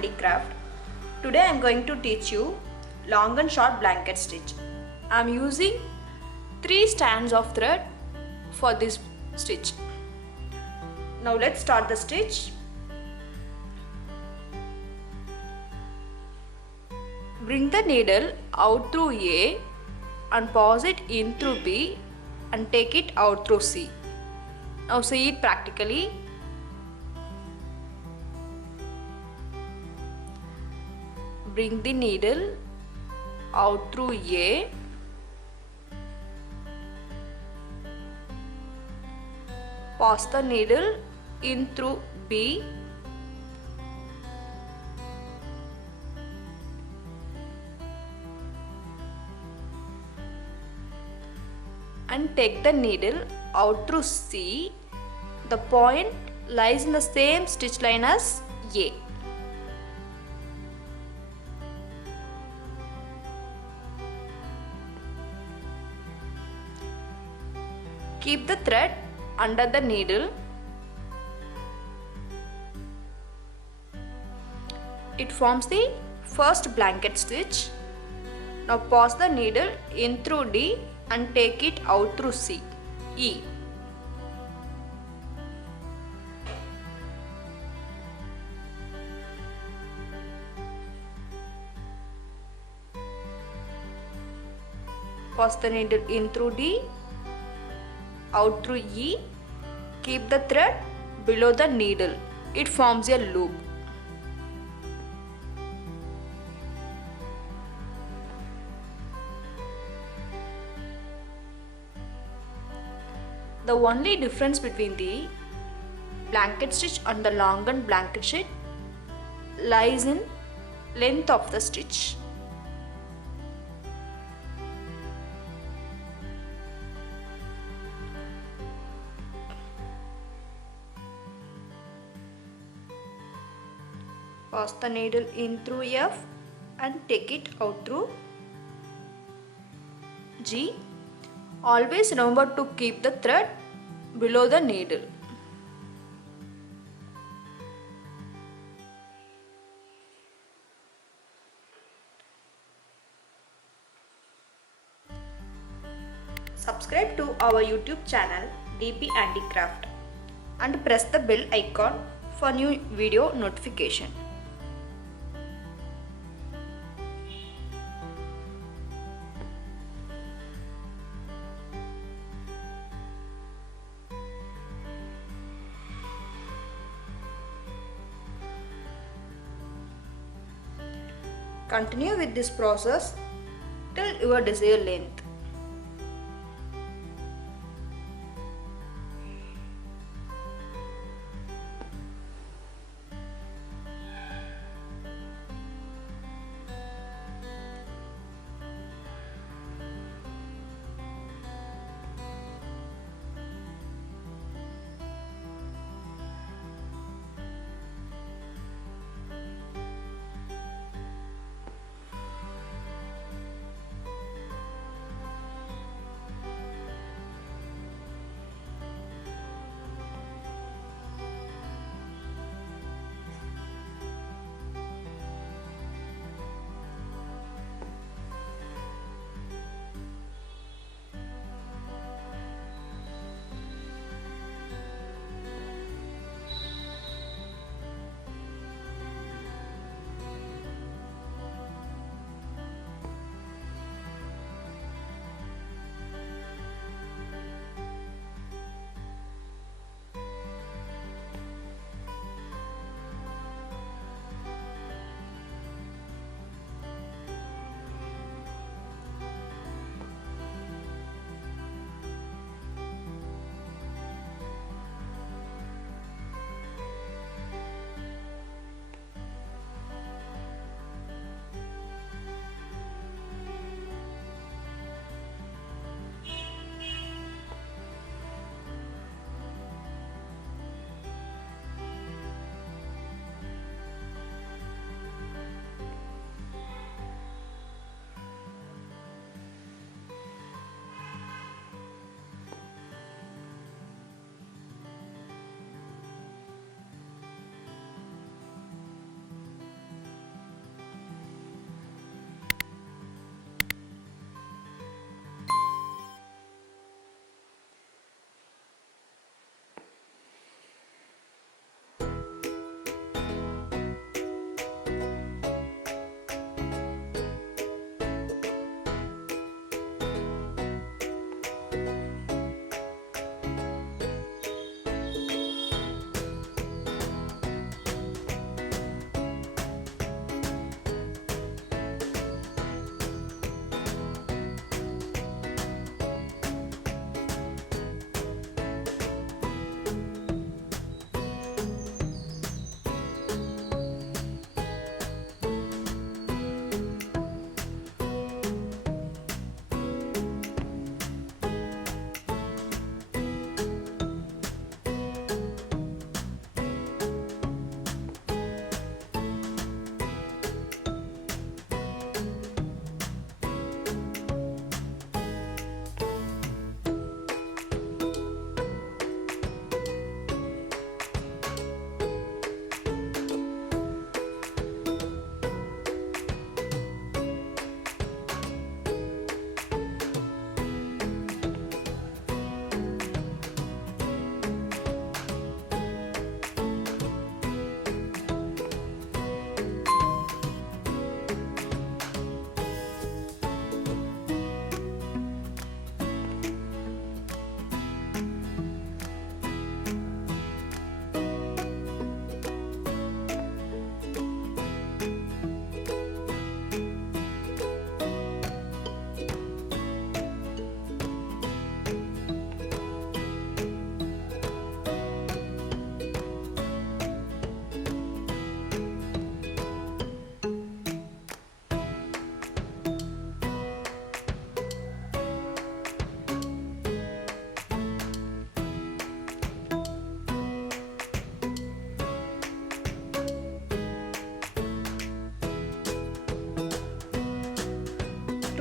Handicraft. Today I am going to teach you long and short blanket stitch. I am using 3 strands of thread for this stitch. Now let's start the stitch. Bring the needle out through A and pass it in through B and take it out through C. Now see it practically. Bring the needle out through A, pass the needle in through B, and take the needle out through C. The point lies in the same stitch line as A. Keep the thread under the needle. It forms the first blanket stitch. Now pass the needle in through D and take it out through C, E. Pass the needle in through D, out through E. Keep the thread below the needle. It forms a loop. The only difference between the blanket stitch and the long and blanket stitch lies in length of the stitch. Pass the needle in through F and take it out through G. Always remember to keep the thread below the needle. Subscribe to our YouTube channel DP Handicraft and press the bell icon for new video notification. Continue with this process till your desired length.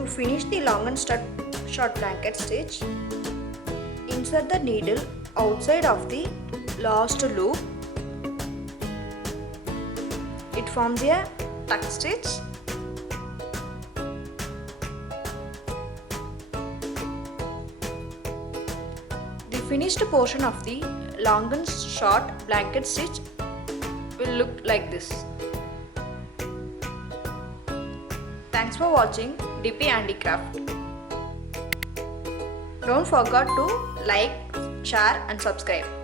finish the long and short blanket stitch, insert the needle outside of the last loop. It forms a tuck stitch. The finished portion of the long and short blanket stitch will look like this. Thanks for watching DP Handicraft. Don't forget to like, share and subscribe.